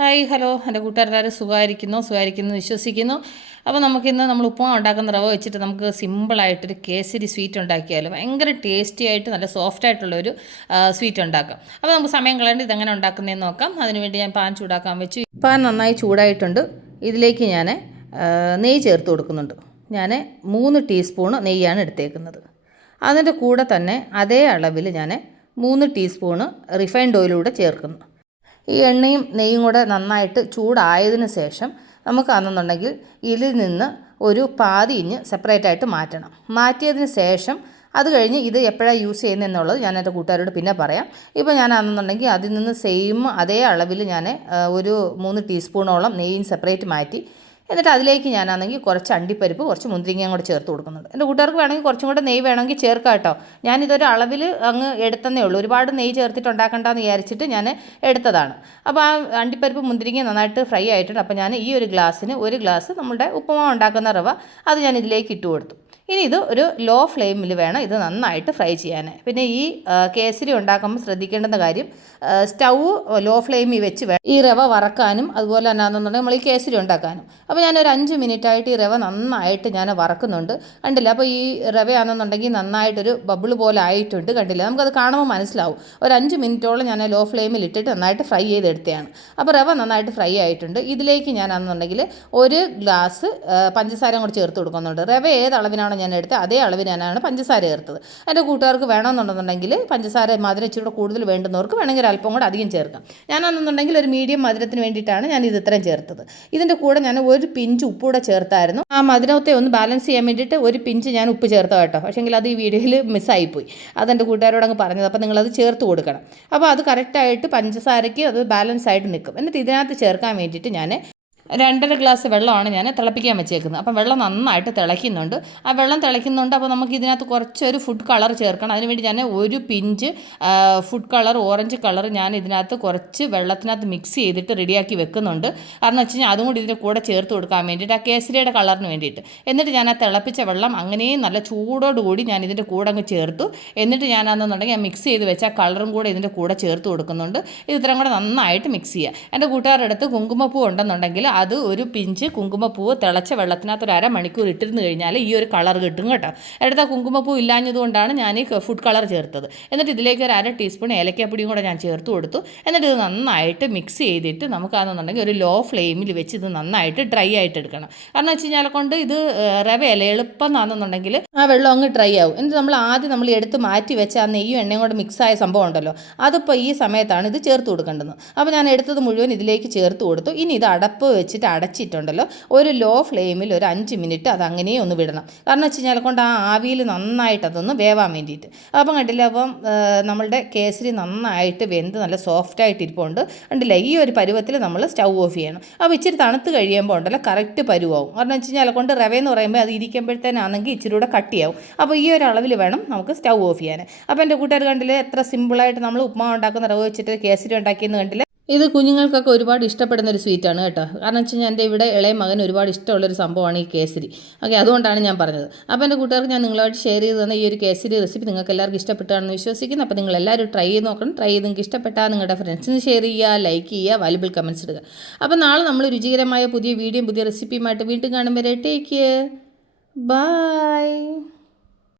Hi hello. എന്റെ കൂട്ടുകാരെല്ലാവരും സുഖമായിരിക്കുന്നു സുഖമായിരിക്കുന്നു വിശ്വസിക്കുന്നു. അപ്പോൾ നമുക്കിന്ന് നമ്മൾ ഉപ്പുമാവ് ഉണ്ടാക്കുന്ന റവ വെച്ചിട്ട് നമുക്ക് സിമ്പിളായിട്ടൊരു കേസരി സ്വീറ്റ് ഉണ്ടാക്കിയാലും. ഭയങ്കര ടേസ്റ്റി ആയിട്ട് നല്ല സോഫ്റ്റ് ആയിട്ടുള്ളൊരു സ്വീറ്റ് ഉണ്ടാക്കാം. അപ്പോൾ നമുക്ക് സമയം കളയേണ്ട ഇതെങ്ങനെ ഉണ്ടാക്കുന്നതെന്ന് നോക്കാം. അതിനുവേണ്ടി ഞാൻ പാൻ ചൂടാക്കാൻ വെച്ചു. പാൻ നന്നായി ചൂടായിട്ടുണ്ട്. ഇതിലേക്ക് ഞാൻ നെയ്യ് ചേർത്ത് കൊടുക്കുന്നുണ്ട്. ഞാൻ മൂന്ന് ടീസ്പൂണ് നെയ്യാണ് എടുത്തേക്കുന്നത്. അതിന്റെ കൂടെ തന്നെ അതേ അളവിൽ ഞാൻ മൂന്ന് ടീസ്പൂണ് റിഫൈൻഡ് ഓയിലൂടെ ചേർക്കുന്നു. ഈ എണ്ണയും നെയ്യും കൂടെ നന്നായിട്ട് ചൂടായതിനു ശേഷം നമുക്കാണെന്നുണ്ടെങ്കിൽ ഇതിൽ നിന്ന് ഒരു പാതി ഇഞ്ഞ് സെപ്പറേറ്റ് ആയിട്ട് മാറ്റണം. മാറ്റിയതിന് ശേഷം അത് കഴിഞ്ഞ് ഇത് എപ്പോഴാണ് യൂസ് ചെയ്യുന്നതെന്നുള്ളത് ഞാൻ എന്റെ കൂട്ടുകാരോട് പിന്നെ പറയാം. ഇപ്പോൾ ഞാൻ ആണെന്നുണ്ടെങ്കിൽ അതിൽ നിന്ന് സെയിം അതേ അളവിൽ ഞാൻ ഒരു മൂന്ന് ടീസ്പൂണോളം നെയ്യും സെപ്പറേറ്റ് മാറ്റി എന്നിട്ട് അതിലേക്ക് ഞാനാണെങ്കിൽ കുറച്ച് അണ്ടിപ്പരിപ്പ് കുറച്ച് മുന്തിരിങ്ങയും കൂടെ ചേർത്ത് കൊടുക്കുന്നുണ്ട്. എന്റെ കൂട്ടുകാർക്ക് വേണമെങ്കിൽ കുറച്ചും കൂടെ നെയ്യ് വേണമെങ്കിൽ ചേർക്കാം കേട്ടോ. ഞാനിതൊരു അളവിൽ അങ്ങ് എടുത്തതേ ഉള്ളൂ. ഒരുപാട് നെയ്യ് ചേർത്തിട്ട് ഉണ്ടാക്കണ്ടെന്ന് വിചാരിച്ചിട്ട് ഞാൻ എടുത്തതാണ്. അപ്പോൾ ആ അണ്ടിപ്പരിപ്പ് മുന്തിരിങ്ങ നന്നായിട്ട് ഫ്രൈ ആയിട്ടുണ്ട്. അപ്പോൾ ഞാൻ ഈ ഒരു ഗ്ലാസ്സിന് ഒരു ഗ്ലാസ് നമ്മുടെ ഉപ്പുമാവ് ഉണ്ടാക്കുന്ന റവ അത് ഞാൻ ഇതിലേക്ക് ഇട്ട് കൊടുത്തു. ഇനി ഇത് ഒരു ലോ ഫ്ലെയിമിൽ വേണം ഇത് നന്നായിട്ട് ഫ്രൈ ചെയ്യാൻ പിന്നെ ഈ കേസരി ഉണ്ടാക്കുമ്പോൾ ശ്രദ്ധിക്കേണ്ടുന്ന കാര്യം സ്റ്റൗ ലോ ഫ്ലെയിമിൽ വെച്ച് വേണം ഈ റവ വറക്കാനും അതുപോലെ തന്നെ എന്നുണ്ടെങ്കിൽ നമ്മൾ ഈ കേസരി ഉണ്ടാക്കാനും. അപ്പോൾ ഞാൻ ഞാനൊരു അഞ്ച് മിനിറ്റായിട്ട് ഈ റവ നന്നായിട്ട് ഞാൻ വറക്കുന്നുണ്ട്. കണ്ടില്ല? അപ്പോൾ ഈ റവയാണെന്നുണ്ടെങ്കിൽ നന്നായിട്ടൊരു ബബിൾ പോലെ ആയിട്ടുണ്ട്. കണ്ടില്ല? നമുക്കത് കാണുമ്പോൾ മനസ്സിലാവും. ഒരു അഞ്ച് മിനിറ്റോളം ഞാൻ ലോ ഫ്ലെയിമിൽ ഇട്ടിട്ട് നന്നായിട്ട് ഫ്രൈ ചെയ്തെടുത്തതാണ് അപ്പോൾ റവ നന്നായിട്ട് ഫ്രൈ ആയിട്ടുണ്ട്. ഇതിലേക്ക് ഞാനാണെന്നുണ്ടെങ്കിൽ ഒരു ഗ്ലാസ് പഞ്ചസാര കൂടി ചേർത്ത് കൊടുക്കുന്നുണ്ട്. റവ ഏത് അളവിനാണോ ഞാൻ എടുത്ത് അതേ അളവിൽ ഞാനാണ് പഞ്ചസാര ചേർത്തത്. എന്റെ കൂട്ടുകാർക്ക് വേണമെന്നുണ്ടെന്നുണ്ടെങ്കിൽ പഞ്ചസാര മധുരം ഇച്ചിരി കൂടുതൽ വേണ്ടുന്നവർക്ക് വേണമെങ്കിൽ അല്പം കൂടെ അധികം ചേർക്കാം. ഞാനാണെന്നുണ്ടെങ്കിൽ ഒരു മീഡിയം മധുരത്തിന് വേണ്ടിയിട്ടാണ് ഞാൻ ഇത് ഇത്രയും ചേർത്തത്. ഇതിന്റെ കൂടെ ഞാൻ ഒരു പിഞ്ച് ഉപ്പ് കൂടെ ചേർത്തായിരുന്നു. ആ മധുരത്തെ ഒന്ന് ബാലൻസ് ചെയ്യാൻ വേണ്ടിയിട്ട് ഒരു പിഞ്ച് ഞാൻ ഉപ്പ് ചേർത്ത കേട്ടോ. പക്ഷേങ്കിൽ അത് ഈ വീഡിയോയിൽ മിസ്സായിപ്പോയി. അതെന്റെ കൂട്ടുകാരോട് അങ്ങ് പറഞ്ഞത്. അപ്പോൾ നിങ്ങളത് ചേർത്ത് കൊടുക്കണം. അപ്പോൾ അത് കറക്റ്റായിട്ട് പഞ്ചസാരയ്ക്ക് അത് ബാലൻസ് ആയിട്ട് നിൽക്കും. എന്നിട്ട് ഇതിനകത്ത് ചേർക്കാൻ വേണ്ടിയിട്ട് ഞാൻ രണ്ടര ഗ്ലാസ് വെള്ളമാണ് ഞാൻ തിളപ്പിക്കാൻ വെച്ചേക്കുന്നത്. അപ്പം വെള്ളം നന്നായിട്ട് തിളയ്ക്കുന്നുണ്ട്. ആ വെള്ളം തിളയ്ക്കുന്നുണ്ട് അപ്പോൾ നമുക്ക് ഇതിനകത്ത് കുറച്ചൊരു ഫുഡ് കളർ ചേർക്കണം. അതിനുവേണ്ടി ഞാൻ ഒരു pinch food colour orange colour ഞാൻ ഇതിനകത്ത് കുറച്ച് വെള്ളത്തിനകത്ത് മിക്സ് ചെയ്തിട്ട് റെഡിയാക്കി വെക്കുന്നുണ്ട്. കാരണം വെച്ച് കഴിഞ്ഞാൽ അതും കൂടി ഇതിന്റെ കൂടെ ചേർത്ത് കൊടുക്കാൻ വേണ്ടിയിട്ട് ആ കേസരിയുടെ കളറിന് വേണ്ടിയിട്ട്. എന്നിട്ട് ഞാൻ ആ തിളപ്പിച്ച വെള്ളം അങ്ങനെയും നല്ല ചൂടോടുകൂടി ഞാൻ ഇതിന്റെ കൂടെ അങ്ങ് ചേർത്തു. എന്നിട്ട് ഞാൻ ഞാനാണെന്നുണ്ടെങ്കിൽ ഞാൻ മിക്സ് ചെയ്ത് വെച്ച കളറും കൂടെ ഇതിന്റെ കൂടെ ചേർത്ത് കൊടുക്കുന്നുണ്ട്. ഇത് ഇത്രയും കൂടെ നന്നായിട്ട് മിക്സ് ചെയ്യുക എന്റെ കൂട്ടുകാരുടെ അടുത്ത് കുങ്കുമപ്പൂ ഉണ്ടെന്നുണ്ടെങ്കിൽ അത് ഒരു പിഞ്ച് കുങ്കുമപ്പൂവ് തിളച്ച വെള്ളത്തിനകത്ത് ഒരു അരമണിക്കൂർ ഇട്ടിരുന്ന് കഴിഞ്ഞാൽ ഈ ഒരു കളർ കിട്ടും കേട്ടോ. എടുത്ത കുങ്കുമപ്പൂ ഇല്ലാഞ്ഞതുകൊണ്ടാണ് ഞാൻ ഈ ഫുഡ് കളർ ചേർത്തത്. എന്നിട്ട് ഇതിലേക്ക് ഒരു അര ടീസ്പൂൺ ഏലക്കാപ്പൊടിയും കൂടെ ഞാൻ ചേർത്ത് കൊടുത്തു. എന്നിട്ട് ഇത് നന്നായിട്ട് മിക്സ് ചെയ്തിട്ട് നമുക്കാണെന്നുണ്ടെങ്കിൽ ഒരു ലോ ഫ്ലെയിമിൽ വെച്ച് ഇത് നന്നായിട്ട് ഡ്രൈ ആയിട്ട് എടുക്കണം. കാരണം വെച്ച് കഴിഞ്ഞാൽ കൊണ്ട് ഇത് റവയല്ല എളുപ്പം ആണെന്നുണ്ടെങ്കിൽ ആ വെള്ളം അങ്ങ് ഡ്രൈ ആവും. എന്നിട്ട് നമ്മൾ ആദ്യം നമ്മൾ എടുത്ത് മാറ്റി വെച്ച ആ നെയ്യും എണ്ണയും കൂടെ മിക്സ് ആയ സംഭവം ഉണ്ടല്ലോ അതിപ്പോൾ ഈ സമയത്താണ് ഇത് ചേർത്ത് കൊടുക്കേണ്ടത്. അപ്പോൾ ഞാൻ എടുത്തത് മുഴുവൻ ഇതിലേക്ക് ചേർത്ത് കൊടുത്തു. ഇനി ഇത് അടപ്പ് വെച്ചിട്ട് അടച്ചിട്ടുണ്ടല്ലോ. ഒരു ലോ ഫ്ലെയിമിൽ ഒരു അഞ്ച് മിനിറ്റ് അത് അങ്ങനെ ഒന്ന് വിടണം. കാരണം വെച്ച് കഴിഞ്ഞാൽ കൊണ്ട് ആ ആവിയിൽ നന്നായിട്ട് അതൊന്ന് വേവാൻ വേണ്ടിയിട്ട്. അപ്പം കണ്ടില്ല അപ്പം നമ്മളുടെ കേസരി നന്നായിട്ട് വെന്ത് നല്ല സോഫ്റ്റ് ആയിട്ട് ഇരിപ്പുണ്ട്. കണ്ടില്ല ഈ ഒരു പരുവത്തിൽ നമ്മൾ സ്റ്റൗ ഓഫ് ചെയ്യണം. അപ്പോൾ ഇച്ചിരി തണുത്ത് കഴിയുമ്പോൾ ഉണ്ടല്ലോ കറക്റ്റ് പരുവാകും കാരണം വെച്ച് കഴിഞ്ഞാൽ കൊണ്ട് റവ എന്ന് പറയുമ്പോൾ അത് ഇരിക്കുമ്പോഴത്തേനാണെങ്കിൽ ഇച്ചിരി കൂടെ കട്ടിയാവും. അപ്പോൾ ഈ ഒരു അളവിൽ വേണം നമുക്ക് സ്റ്റൗ ഓഫ് ചെയ്യാൻ. അപ്പോൾ എന്റെ കൂട്ടുകാർ കണ്ടില്ല എത്ര സിമ്പിളായിട്ട് നമ്മൾ ഉപ്മാവ് ഉണ്ടാക്കുന്ന റവ വെച്ചിട്ട് കേസരി ഉണ്ടാക്കിയെന്ന് കണ്ടില്ലേ? ഇത് കുഞ്ഞുങ്ങൾക്കൊക്കെ ഒരുപാട് ഇഷ്ടപ്പെടുന്ന ഒരു സ്വീറ്റാണ് കേട്ടോ. കാരണം വെച്ച് കഴിഞ്ഞാൽ എന്റെ ഇവിടെ ഇളയ മകൻ ഒരുപാട് ഇഷ്ടമുള്ളൊരു സംഭവമാണ് ഈ കേസരി. ഓക്കെ അതുകൊണ്ടാണ് ഞാൻ പറഞ്ഞത്. അപ്പോൾ എന്റെ കൂട്ടുകാർക്ക് ഞാൻ നിങ്ങളുമായിട്ട് ഷെയർ ചെയ്ത് തന്ന ഈ ഒരു കേസരി റെസിപ്പി നിങ്ങൾക്ക് എല്ലാവർക്കും ഇഷ്ടപ്പെട്ടാണെന്ന് വിശ്വസിക്കുന്നു. അപ്പോൾ നിങ്ങൾ എല്ലാവരും ട്രൈ ചെയ്ത് നോക്കണം. ട്രൈ ചെയ്ത് നിങ്ങൾക്ക് ഇഷ്ടപ്പെട്ടാൽ നിങ്ങളുടെ ഫ്രണ്ട്സിന് ഷെയർ ചെയ്യുക ലൈക്ക് ചെയ്യുക വാലുബിൾ കമൻസ് ഇടുക. അപ്പോൾ നാളെ നമ്മൾ രുചികരമായ പുതിയ വീഡിയോയും പുതിയ റെസിപ്പിയുമായിട്ട് വീണ്ടും കാണുമ്പോൾ ടേക്ക് ബൈ